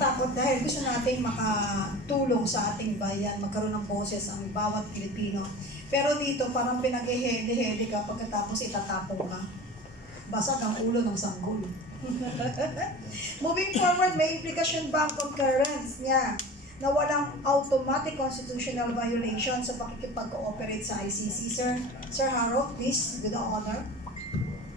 nakakatakot dahil gusto nating makatulong sa ating bayan, magkaroon ng boses ang bawat Pilipino. Pero dito parang pinag-hede-hede ka pagkatapos itatapong ka. Basag ang ulo ng sanggol. Moving forward, may implikasyon ba ang concurrence niya na walang automatic constitutional violation sa pakikipag-cooperate sa ICC, sir? Sir Harold, please, with the honor.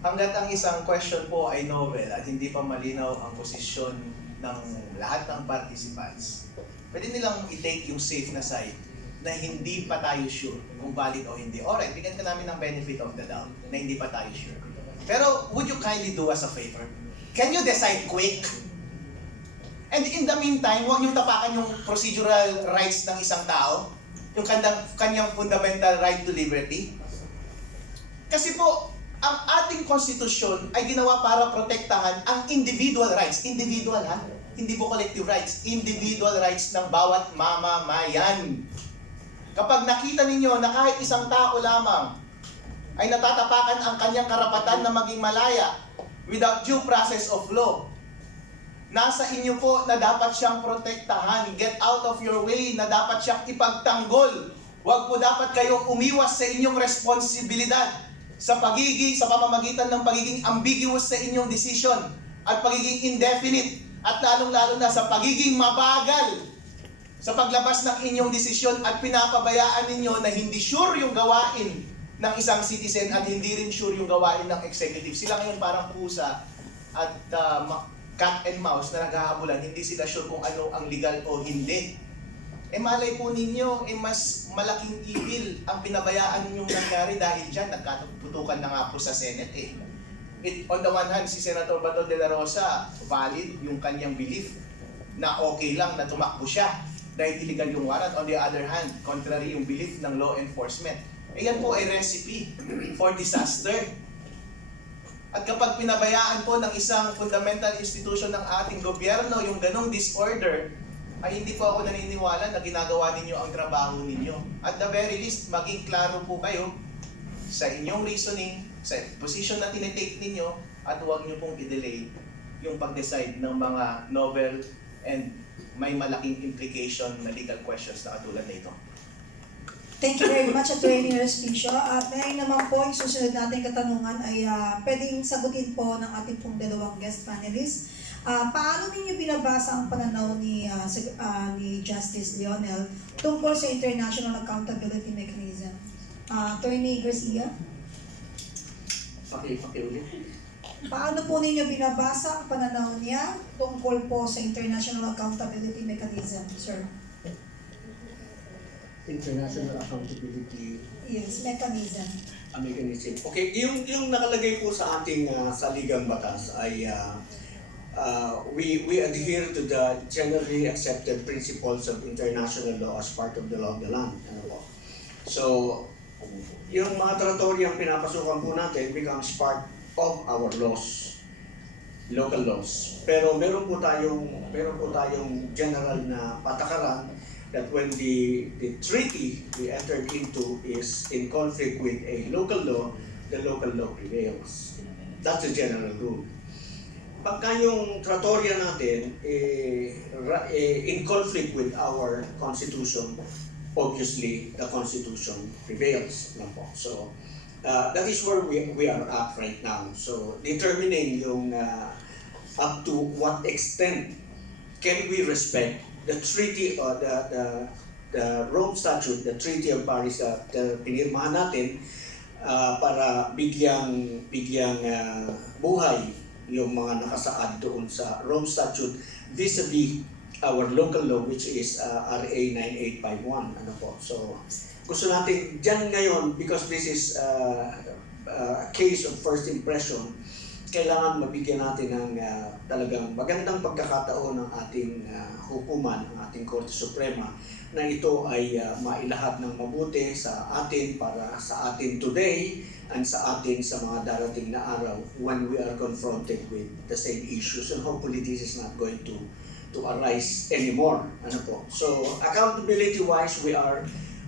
Hanggat ang isang question po ay novel at hindi pa malinaw ang posisyon ng lahat ng participants, pwede nilang i-take yung safe na side na hindi pa tayo sure kung valid o hindi. Alright, bigyan ka namin ng benefit of the doubt na hindi pa tayo sure. Pero would you kindly do us a favor? Can you decide quick? And in the meantime, huwag niyong tapakan yung procedural rights ng isang tao, yung kanyang fundamental right to liberty. Kasi po, ang ating konstitusyon ay ginawa para protektahan ang individual rights. Individual ha? Hindi po collective rights. Individual rights ng bawat mamamayan. Kapag nakita ninyo na kahit isang tao lamang ay natatapakan ang kanyang karapatan na maging malaya without due process of law, nasa inyo po na dapat siyang protektahan. Get out of your way na dapat siyang ipagtanggol. Huwag po dapat kayong umiwas sa inyong responsibilidad sa pamamagitan ng pagiging ambiguous sa inyong decision at pagiging indefinite at lalong-lalo na sa pagiging mabagal sa paglabas ng inyong desisyon at pinapabayaan ninyo na hindi sure yung gawain ng isang citizen at hindi rin sure yung gawain ng executive. Sila ngayon parang pusa at cat and mouse na naghahabulan, hindi sila sure kung ano ang legal o hindi. Malay po ninyo, mas malaking evil ang pinabayaan ninyong nangyari dahil dyan, nagkatutukan na nga po sa Senate on the one hand, si Senator Bato de la Rosa, valid yung kanyang belief na okay lang na tumakbo siya dahil illegal yung warrant. On the other hand, contrary yung belief ng law enforcement. Yan po ay recipe for disaster. At kapag pinabayaan po ng isang fundamental institution ng ating gobyerno yung ganong disorder, ay hindi po ako naniniwala na ginagawa ninyo ang trabaho ninyo. At the very least, maging klaro po kayo sa inyong reasoning, sa position na tinitake ninyo, at huwag nyo pong i-delay yung pag-decide ng mga novel and may malaking implication na legal questions na katulad na ito. Thank you very much, Attorney Respicio. At ngayon naman po, yung susunod nating katanungan ay pwedeng sagutin po ng ating pong dalawang guest panelists. Paano ninyo binabasa ang pananaw ni Justice Lionel tungkol sa International Accountability Mechanism? Attorney Garcia? Pakiulit. Paano po ninyo binabasa ang pananaw niya tungkol po sa International Accountability Mechanism, sir? International Accountability Mechanism. Mechanism. Okay, yung nakalagay po sa ating saligang batas ay we adhere to the generally accepted principles of international law as part of the law of the land. Ano po? So, yung mga territoryang pinapasukan po natin becomes part of our laws, local laws. Pero meron po tayong general na patakaran that when the treaty we entered into is in conflict with a local law, the local law prevails. That's the general rule. Pagka yung trattoria natin in conflict with our constitution, obviously the constitution prevails. So that is where we are at right now. So determining yung up to what extent can we respect the treaty or the Rome Statute, the Treaty of Paris, pinirmahan natin para bigyang buhay yung mga nakasaad doon sa Rome Statute vis-a-vis our local law, which is RA 9851. Ano po? So gusto natin dyan ngayon, because this is a case of first impression, kailangan mabigyan natin ng talagang magandang pagkakataon ng ating hukuman, ng ating Korte Suprema, na ito ay mailahat ng mabuti sa atin, para sa atin today, and sa atin sa mga darating na araw when we are confronted with the same issues. And hopefully this is not going to arise anymore. Ano po? So accountability-wise,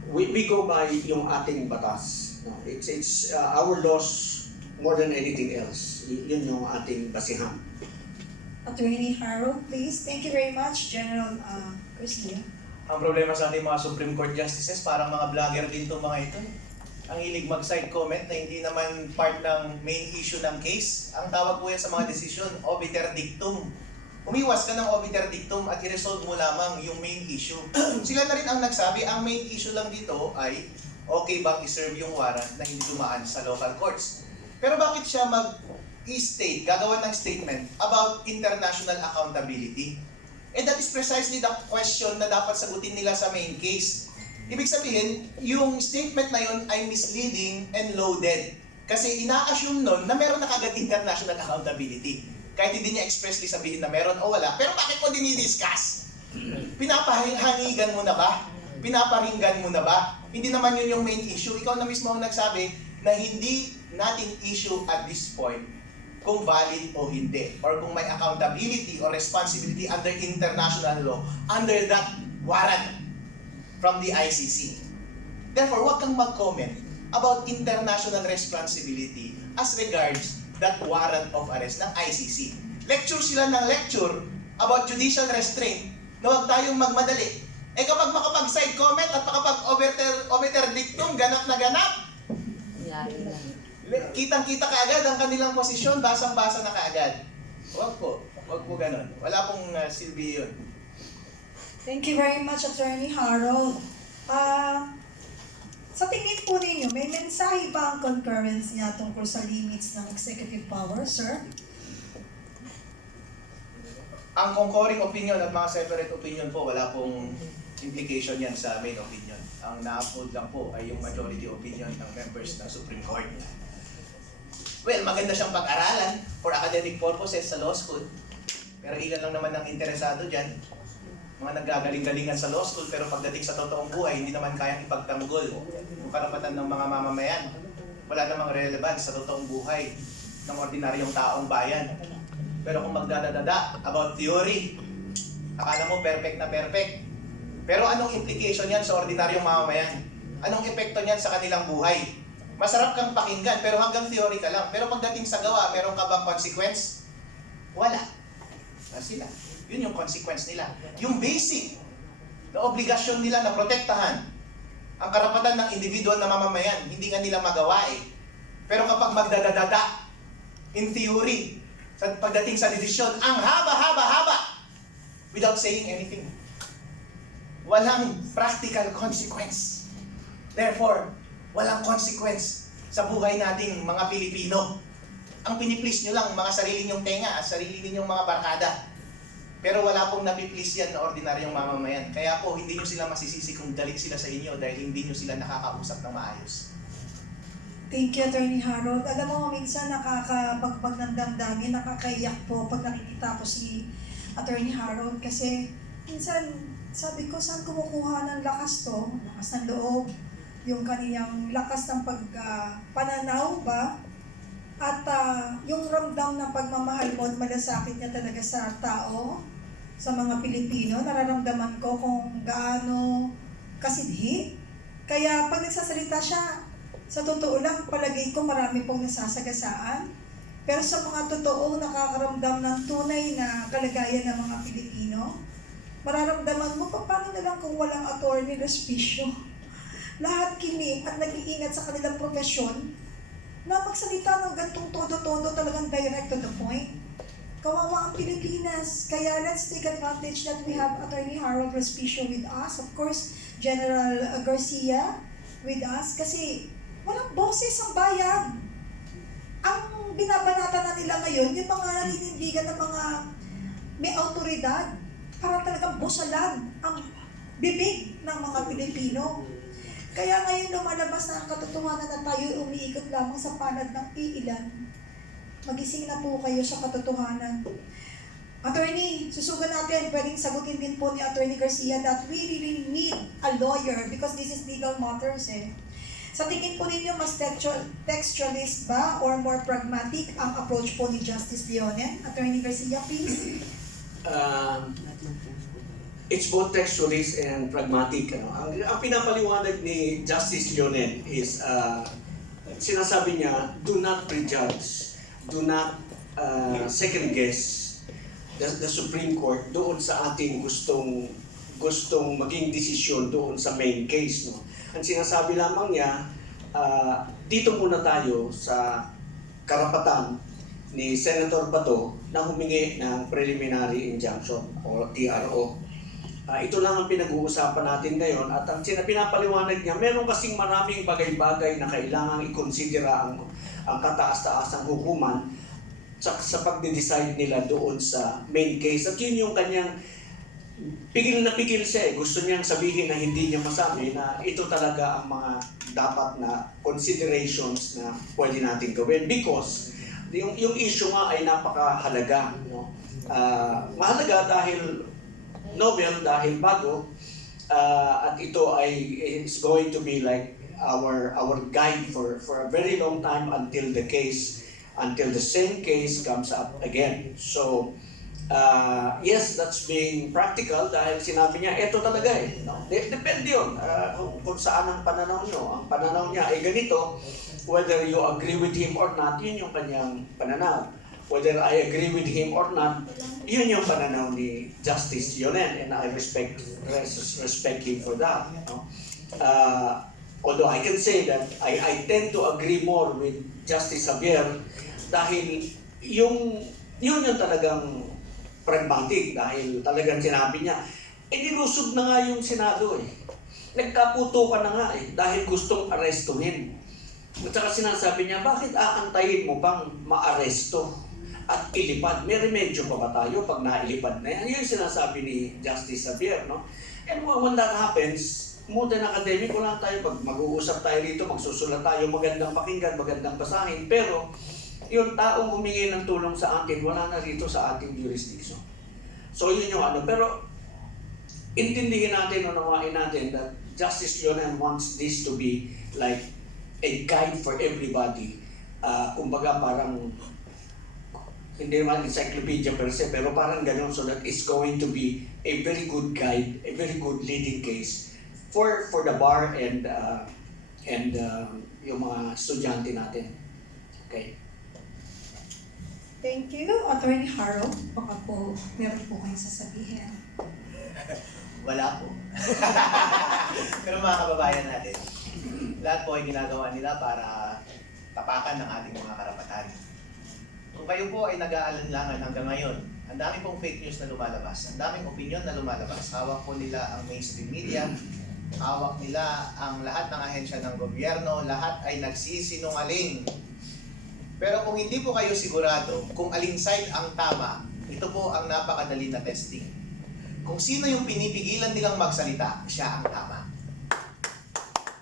we go by yung ating batas. It's our laws more than anything else. Yun yung ating basihan. Attorney Harold, please. Thank you very much, General Garcia. Ang problema sa ating mga Supreme Court Justices, parang mga vlogger din itong mga ito. Ang hilig mag-side comment na hindi naman part ng main issue ng case. Ang tawag po yan sa mga desisyon, obiter dictum. Umiwas ka ng obiter dictum at i-resolve mo lamang yung main issue. Sila na rin ang nagsabi, ang main issue lang dito ay okay bang i-serve yung warrant na hindi dumaan sa local courts. Pero bakit siya mag-state, gagawa ng statement about international accountability? And that is precisely the question na dapat sagutin nila sa main case. Ibig sabihin, yung statement na yun ay misleading and loaded. Kasi ina-assume nun na meron na kagad international accountability. Kahit hindi niya expressly sabihin na meron o wala. Pero bakit mo dinidiscuss? Pinapahanigan mo na ba? Pinaparinggan mo na ba? Hindi naman yun yung main issue. Ikaw na mismo ang nagsabi na hindi natin issue at this point kung valid o hindi. Or kung may accountability or responsibility under international law, under that warrant from the ICC. Therefore, huwag kang mag-comment about international responsibility as regards that warrant of arrest ng ICC. Lecture sila ng lecture about judicial restraint na huwag tayong magmadali. Eh kapag makapag-side comment at makapag-obiter dictum, ganap na ganap, kitang-kita kaagad ang kanilang posisyon, basang-basa na kaagad. Huwag po ganon. Wala pong silbi yun. Thank you very much, Attorney Harold. Sa tingin po ninyo, may mensahe ba ang concurrence niya tungkol sa limits ng executive power, sir? Ang concurring opinion at mga separate opinion po, wala pong implication yan sa main opinion. Ang na-upload lang po ay yung majority opinion ng members ng Supreme Court. Well, maganda siyang pag-aralan for academic purposes sa law school. Pero ilan lang naman ang interesado dyan. Mga naggagaling-galingan sa law school, pero pagdating sa totoong buhay, hindi naman kayang ipagtanggol yung karapatan ng mga mamamayan. Wala namang relevance sa totoong buhay ng ordinaryong taong bayan. Pero kung magdadadada about theory, akala mo perfect na perfect. Pero anong implication yan sa ordinaryong mamamayan? Anong epekto niyan sa kanilang buhay? Masarap kang pakinggan, pero hanggang theory ka lang. Pero pagdating sa gawa, meron ka bang consequence? Wala. Sila. Yun yung consequence nila. Yung basic na obligasyon nila na protektahan ang karapatan ng individual na mamamayan, hindi nga nila magawa eh. Pero kapag magdadadada, in theory, pagdating sa desisyon, ang haba without saying anything. Walang practical consequence. Therefore, walang consequence sa buhay nating mga Pilipino. Ang piniplease nyo lang mga sarili nyong tenga at sarili ninyong mga barkada. Pero wala pong napiplease yan na ordinaryong mamamayan. Kaya po, hindi nyo sila masisisi kung galit sila sa inyo dahil hindi nyo sila nakakausap ng maayos. Thank you, Attorney Harold. Alam mo, minsan nakakapagpag ng damdamin, nakakaiyak po pag nakikita ko si Attorney Harold kasi minsan sabi ko, saan kumukuha ng lakas to? Lakas ng loob, yung kaniyang lakas ng pananaw ba? At yung ramdam ng pagmamahal mo at malasakit niya talaga sa tao, sa mga Pilipino, nararamdaman ko kung gaano kasidhi. Kaya pag nagsasalita siya, sa totoo lang, palagay ko marami pong nasasagasaan. Pero sa mga totoo nakakaramdam ng tunay na kalagayan ng mga Pilipino, mararamdaman mo, paano na lang kung walang attorney respisyo? Lahat kini at nag-iingat sa kanilang profesyon, na magsalita ng gantong todo-todo, talagang direct to the point. Kawawa ang Pilipinas. Kaya let's take advantage that we have Attorney Harold Respicio with us. Of course, General Garcia with us. Kasi walang boses ang bayan. Ang binabanata na nila ngayon, yung mga naninindigan ng mga may autoridad, para talagang busalan ang bibig ng mga Pilipino. Kaya ngayon lumalabas na ang katotohanan na tayo umiikot lamang sa palad ng iilan. Magising na po kayo sa katotohanan. Attorney, susugan natin, pwedeng sagutin din po ni Attorney Garcia that we really need a lawyer because this is legal matters eh. Sa tingin po ninyo, mas textualist ba or more pragmatic ang approach po ni Justice Leonen? Attorney Garcia, please. It's both textualist and pragmatic. Ang pinapaliwanag ni Justice Leonen is, sinasabi niya, do not prejudge, do not second guess the Supreme Court doon sa ating gustong maging desisyon doon sa main case, no. Ang sinasabi lamang niya, dito muna tayo sa karapatan ni Senator Bato na humingi ng preliminary injunction o TRO. Ito lang ang pinag-uusapan natin ngayon at ang pinapaliwanag niya, meron kasing maraming bagay-bagay na kailangang ikonsidera ang kataas-taasang hukuman sa pagde-decide nila doon sa main case. At yun yung kanyang pigil na pigil siya. Gusto niyang sabihin na hindi niya masabi na ito talaga ang mga dapat na considerations na pwede natin gawin because yung issue nga ay napakahalaga, no? Mahalaga dahil novel, dahil bago, at ito ay is going to be like our guide for a very long time until the same case comes up again. So yes, that's being practical dahil sinabi niya ito talaga no? Depende yun kung saan ang pananaw nyo. Ang pananaw niya ay ganito, whether you agree with him or not, yun yung kanyang pananaw. Whether I agree with him or not, yun yung pananaw ni Justice Yonen, and I respect him for that. No? Although I can say that I tend to agree more with Justice Javier dahil yun yung talagang pragmatic, dahil talagang sinabi niya, nilusog na nga yung Senado Nagkaputukan na nga dahil gustong arestuhin. At saka sinasabi niya, bakit aantayin mo pang maaresto at ilipad? May remedyo pa ba tayo pag nailipad na yan? Yun yung sinasabi ni Justice Javier, no? And when that happens, more than academic, wala tayo. Pag mag-uusap tayo rito, magsusulat tayo, magandang pakinggan, magandang basahin. Pero, yung taong humingi ng tulong sa atin, wala na rito sa ating jurisdiction. So, yun yung ano. Pero, intindihin natin, unawain natin that Justice Yonen wants this to be like a guide for everybody. Kumbaga parang hindi naman encyclopedia per se, pero parang ganun, so that it's going to be a very good guide, a very good leading case for the bar and yung mga estudyante natin. Okay. Thank you, Attorney Haro. Baka po, meron po kayong sasabihin. Wala po. Pero mga kababayan natin, lahat po ay ginagawa nila para tapakan ng ating mga karapatan. Kung kayo po ay nag-aalanlangan hanggang ngayon, ang dami pong fake news na lumalabas, ang daming opinion na lumalabas, hawak po nila ang mainstream media, hawak nila ang lahat ng ahensya ng gobyerno, lahat ay nagsisinungaling. Pero kung hindi po kayo sigurado kung aling side ang tama, ito po ang napakadali na testing. Kung sino yung pinipigilan nilang magsalita, siya ang tama.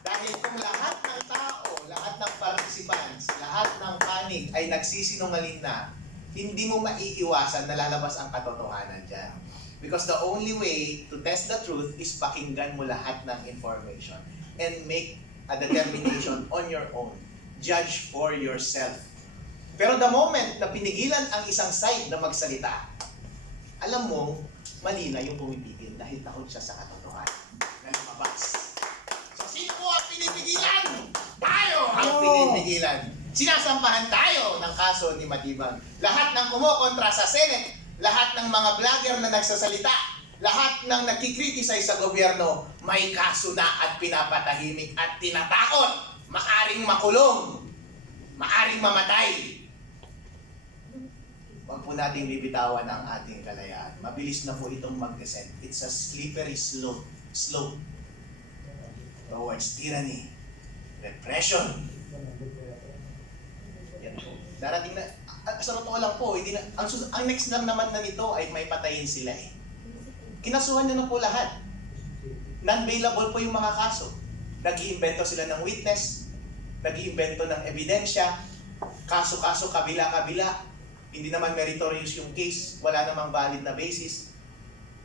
Dahil kung lahat ng tao, lahat ng participants, lahat ng panig ay nagsisinungaling na, hindi mo maiiwasan na lalabas ang katotohanan dyan. Because the only way to test the truth is pakinggan mo lahat ng information and make a determination on your own. Judge for yourself. Pero the moment na pinigilan ang isang side na magsalita, alam mo, mali na yung pumipigil dahil takot siya sa katotohanan na lumabas. So sino po ang pinipigilan? Tayo ang pinipigilan. Sinasampahan tayo ng kaso ni Matibag. Lahat ng kumokontra sa Senate, lahat ng mga vlogger na nagsasalita, lahat ng nakikriticize sa gobyerno, may kaso na at pinapatahimik at tinatakot. Maaring makulong, maaring mamatay. Huwag po nating bibitawan ang ating kalayaan. Mabilis na po itong mag-descend. It's a slippery slope towards tyranny, repression. Yan po. Darating na, sa totoo lang po, hindi na, ang next lang naman na nito ay may patayin sila Kinasuhan nyo na po lahat. Non-bailable po yung mga kaso. Nag-iimbento sila ng witness, nag-iimbento ng ebidensya, kaso-kaso, kabila-kabila. Hindi naman meritorious yung case, wala namang valid na basis,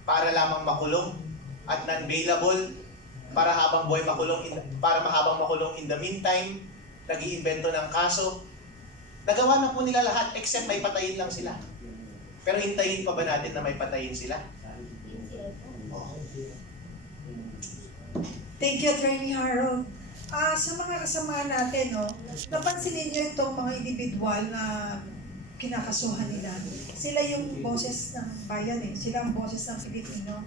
para lamang makulong at non-bailable, para mahabang makulong in the meantime, nag-iimbento ng kaso. Nagawa na po nila lahat except may patayin lang sila. Pero hintayin pa ba natin na may patayin sila? Oh. Thank you, Attorney Haro. Sa mga kasama natin, napansin ninyo itong mga individual na kinakasuhan nila. Sila yung boses ng bayan eh. Sila ang boses ng Pilipino.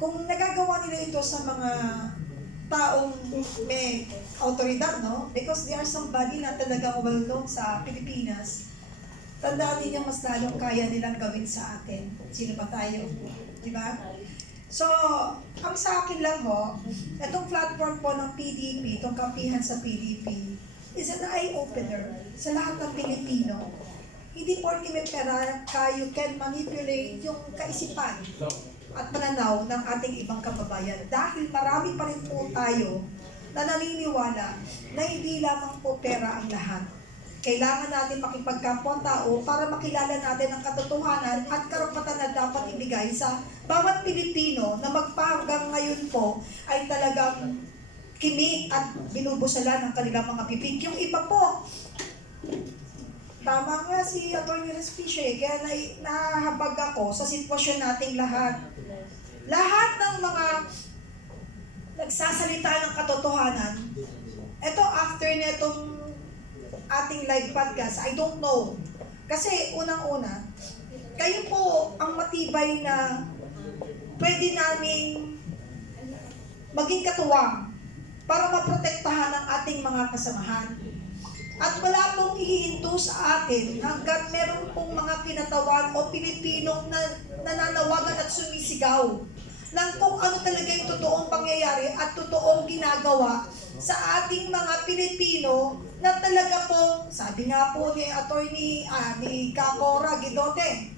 Kung nagagawa nila ito sa mga taong may autoridad, no? Because they are somebody na talagang well-known sa Pilipinas, tandaan ninyo mas lalong kaya nilang gawin sa atin. Sino ba tayo? Di ba? So, ang sa akin lang ho, itong platform po ng PDP, itong kampihan sa PDP, is an eye-opener sa lahat ng Pilipino. Hindi porke may pera you can manipulate yung kaisipan at pananaw ng ating ibang kababayan. Dahil marami pa rin po tayo na naniniwala na hindi lamang po pera ang lahat. Kailangan natin makipagkapwa tao para makilala natin ang katotohanan at karapatan na dapat ibigay sa bawat Pilipino na magpahanggang ngayon po ay talagang kimi at binubusalan ng kanilang mga bibig. Yung iba po, tama nga si Atty. Respicio kaya nahahabag ako sa sitwasyon nating lahat. Lahat ng mga nagsasalita ng katotohanan, eto after netong ating live podcast, I don't know. Kasi unang-una, kayo po ang matibay na pwede naming maging katuwang para maprotektahan ang ating mga kasamahan. At wala pong ihihinto sa atin hanggat meron pong mga kinatawan o Pilipinong nananawagan at sumisigaw ng kung ano talaga yung totoong pangyayari at totoong ginagawa sa ating mga Pilipino na talaga pong, sabi nga po ni ni Kakora Guidote,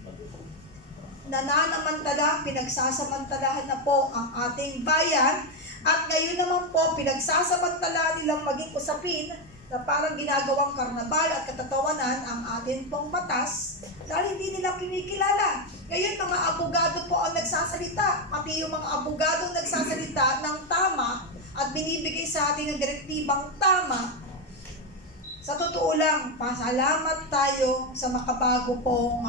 nananamantala, pinagsasamantalahan na po ang ating bayan at ngayon naman po pinagsasamantalahan nilang maging usapin na parang ginagawang karnabal at katatawanan ang atin pong batas dahil hindi nila kinikilala. Ngayon, mga abogado po ang nagsasalita, pati yung mga abogadong nagsasalita ng tama at binibigay sa atin ng direktibang tama. Sa totoo lang, pasalamat tayo sa makabago pong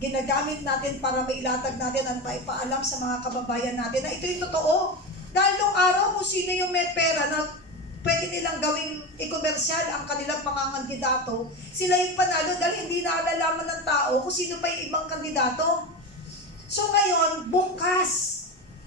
ginagamit natin para mailatag natin at maipaalam sa mga kababayan natin na ito yung totoo. Dahil nung araw, kung sino yung may pera na pwede nilang gawing e-commercial ang kanilang pangangandidato, sila yung panalo dahil hindi naalalaman ng tao kung sino pa yung ibang kandidato. So ngayon, bukas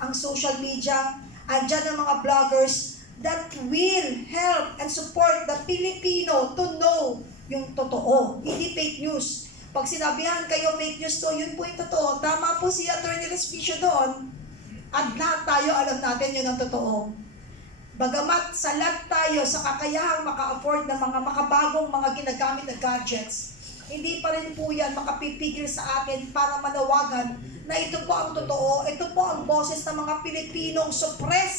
ang social media, andyan ang mga bloggers that will help and support the Filipino to know yung totoo, hindi fake news. Pag sinabihan kayo fake news to, yun po yung totoo. Tama po si Atty. Respicio doon. At lahat tayo alam natin yun ang totoo. Bagamat salat tayo sa kakayahang maka-afford ng mga makabagong mga ginagamit na gadgets, hindi pa rin po yan makapipigil sa atin para manawagan na ito po ang totoo, ito po ang boses ng mga Pilipinong suppress.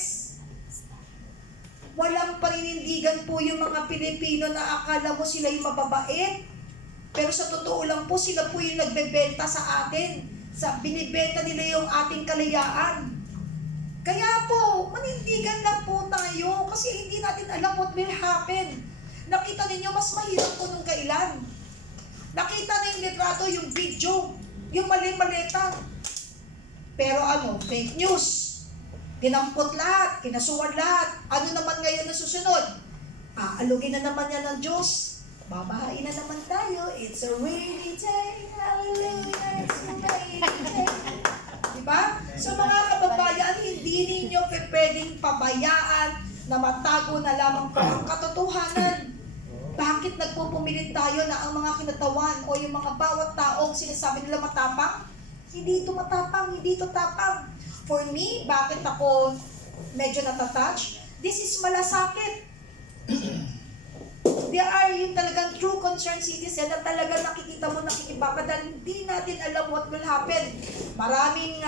Walang paninindigan po yung mga Pilipino na akala mo sila yung mababait, pero sa totoo lang po sila po yung nagbebenta sa atin, binibenta nila yung ating kalayaan. Kaya po, manindigan lang po tayo kasi hindi natin alam what will happen. Nakita ninyo, mas mahirap po nung kailan. Nakita na yung litrato, yung video, yung mali-maleta. Pero fake news. Tinampot lahat, kinasuhan lahat. Ano naman ngayon na susunod? Aalugin na naman yan ng Diyos. Babahain na naman tayo. It's a rainy day, hallelujah, it's a rainy day. Diba? So mga kababayan, hindi ninyo pwedeng pabayaan na matago na lamang po ang katotohanan. Bakit nagpupumilit tayo na ang mga kinatawan o yung mga bawat taong sinasabi nila matapang? Hindi ito matapang, hindi ito tapang. For me, bakit ako medyo natatouch? This is malasakit. There are yung talagang true concerned citizen na talagang nakikita mo, nakikibaka dahil hindi natin alam what will happen. Maraming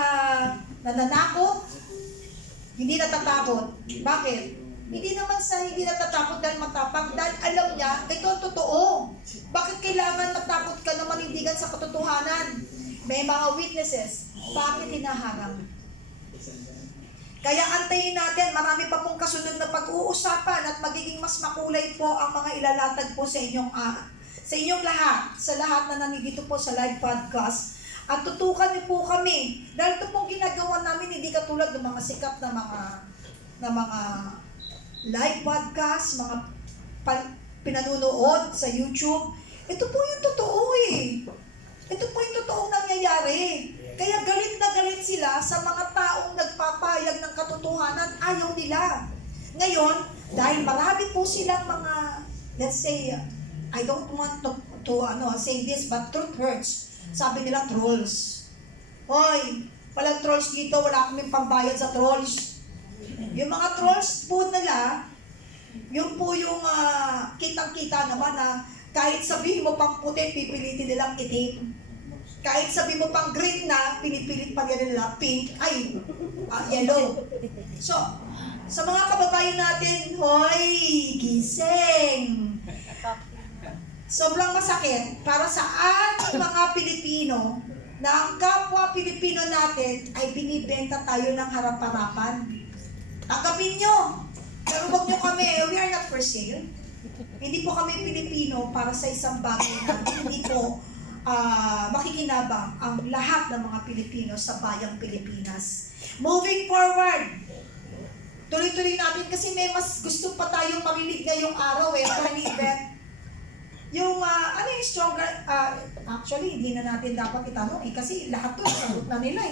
nananakot, hindi natatakot. Bakit? Hindi naman sa hindi natatakot dahil matapang, dahil alam niya, ito ang totoo. Bakit kailangan matakot ka na manindigan sa katotohanan? May mga witnesses, bakit hinaharang? Kaya antayin natin, marami pa pong kasunod na pag-uusapan at magiging mas makulay po ang mga ilalatag po sa inyong lahat, sa lahat na nandito po sa live podcast. At tutukan niyo po kami. Dahil ito pong ginagawa namin, hindi katulad ng mga sikat na mga live podcast, mga pinanunood sa YouTube. Ito po yung totoo eh. Ito po yung totoong nangyayari. Kaya galit na galit sila sa mga taong nagpapahayag ng katotohanan, ayaw nila. Ngayon, dahil marami po silang mga, let's say, I don't want to say this, but truth hurts. Sabi nila, trolls. Hoy, walang trolls dito, wala kaming pambayad sa trolls. Yung mga trolls po nila, yun po yung kitang-kita naman na kahit sabihin mo pang puti, pipilitin nilang itim. Kahit sabihin mo pang green na, pinipilit pa nila pink, yellow. So, sa mga kababayan natin, hoy, gising! Sobrang masakit para sa ating mga Pilipino na ang kapwa Pilipino natin ay binibenta tayo ng harap-harapan. Tanggapin nyo! Pero huwag nyo kami, we are not for sale. Hindi po kami Pilipino para sa isang bagay na hindi po makikinabang ang lahat ng mga Pilipino sa bayang Pilipinas. Moving forward, tuloy-tuloy natin kasi may mas gusto pa tayong marinig ngayong araw Attorney Yvette. Yung, ano yung stronger, actually, hindi na natin dapat itanong kasi lahat to, sagot na nila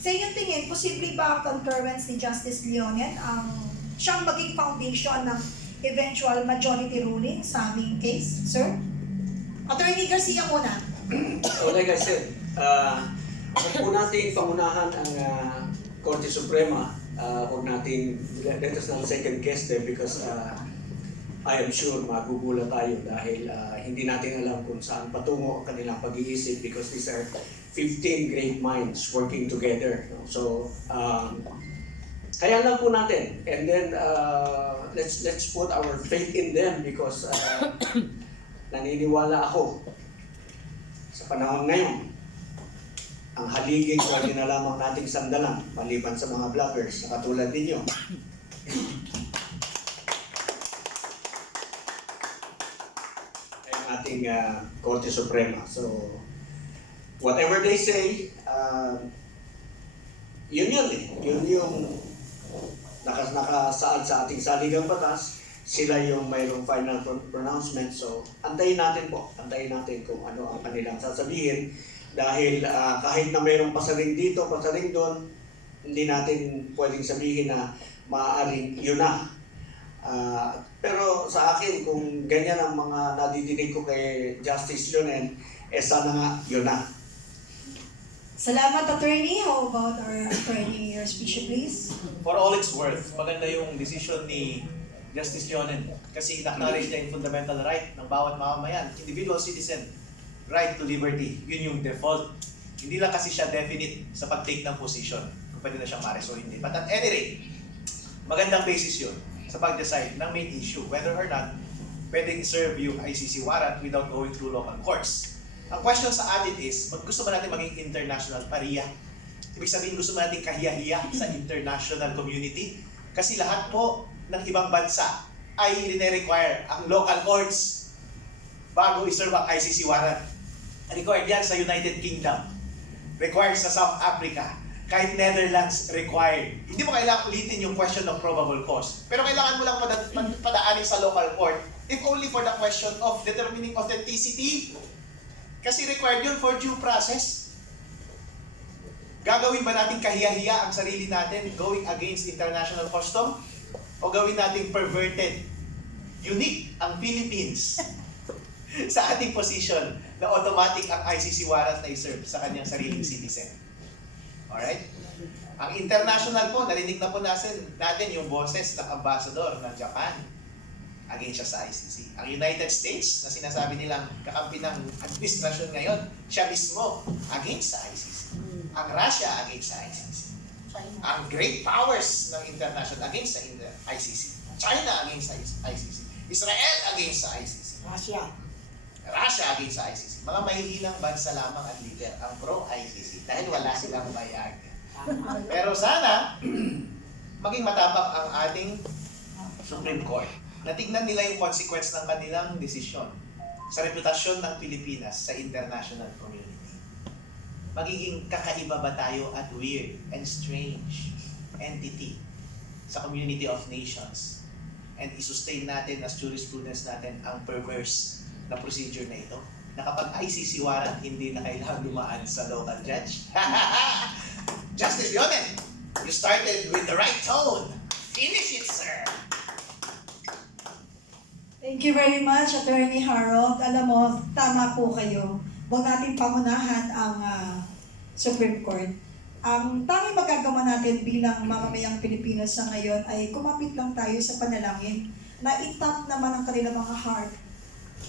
Sa inyong tingin, posible ba ang concurrence ni Justice Leonen ang siyang maging foundation ng eventual majority ruling sa aming case, sir? Attorney Garcia muna. Like I said, huwag po natin pangunahan ang Korte Suprema. Huwag natin, let us not second guess them because I am sure magugulat tayo dahil hindi natin alam kung saan patungo ang kanilang pag-iisip because these are 15 great minds working together. So, kaya lang po natin. And then, let's put our faith in them because naniniwala ako sa panahon ngayon, ang haligig lagi na lamang nating sandalan, maliban sa mga vloggers na katulad ninyo. Ay ang ating Korte Suprema. So, whatever they say, yun yung nakasaad sa ating saligang batas. Sila yung mayroong final pronouncement. So, antayin natin kung ano ang kanilang sasabihin. Dahil kahit na mayroong pasaring dito, pasaring doon, hindi natin pwedeng sabihin na maaaring yun na. Pero sa akin, kung ganyan ang mga nadidinig ko kay Justice Leonen, sana nga yun na. Salamat, Attorney. How about our attorney, your speech, please? For all it's worth, maganda yung decision ni Justice Leonen kasi in-acknowledge niya yung fundamental right ng bawat mamamayan, individual citizen, right to liberty. Yun yung default. Hindi lang kasi siya definite sa pag-take ng position kung pwede na siyang mares o hindi. But at any rate, magandang basis yun sa pag-decide ng main issue whether or not pwedeng serve yung ICC warrant without going through local courts. Ang question sa atin is, gusto ba natin maging international pariya? Ibig sabihin, gusto ba natin kahiya-hiya sa international community? Kasi lahat po ng ibang bansa ay line-require ang local courts bago iserve ang ICC warrant. Required yan sa United Kingdom. Required sa South Africa. Kahit Netherlands, required. Hindi mo kailangan ulitin yung question of probable cause. Pero kailangan mo lang padaanin sa local court if only for the question of determining authenticity. Kasi required yun for due process. Gagawin ba natin kahiya-hiya ang sarili natin going against international custom? O gawin natin perverted, unique ang Philippines sa ating position na automatic ang ICC warrant na iserve sa kanyang sariling citizen. Alright? Ang international po, narinig na po natin yung boses ng ambassador ng Japan against siya sa ICC. Ang United States, na sinasabi nilang kakampi ng administrasyon ngayon, siya mismo against sa ICC. Ang Russia against sa ICC. Ang great powers ng international against sa ICC. China against sa ICC. Israel against sa ICC. Russia against sa ICC. Mga mahihinang bansa lamang at leader ang pro-ICC dahil wala silang bayag. Pero sana, maging matapang ang ating Supreme Court. Natignan nila yung consequence ng kanilang desisyon sa reputasyon ng Pilipinas sa international community. Magiging kakaiba ba tayo at weird and strange entity sa community of nations and isustain natin as jurisprudence natin ang perverse na procedure na ito? Na kapag ICC warrant, hindi na kailangan dumaan sa local judge? Justice Leonen, you started with the right tone. Finish it, sir! Thank you very much, Attorney Harold. Alam mo, tama po kayo. Huwag natin pangunahan ang Supreme Court. Ang tanging magagawa natin bilang mamamayang Pilipinas sa ngayon ay kumapit lang tayo sa panalangin na itap naman ang kanilang mga heart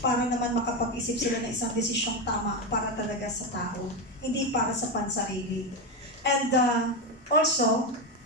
para naman makapag-isip sila ng isang desisyong tama para talaga sa tao, hindi para sa pansarili. And also,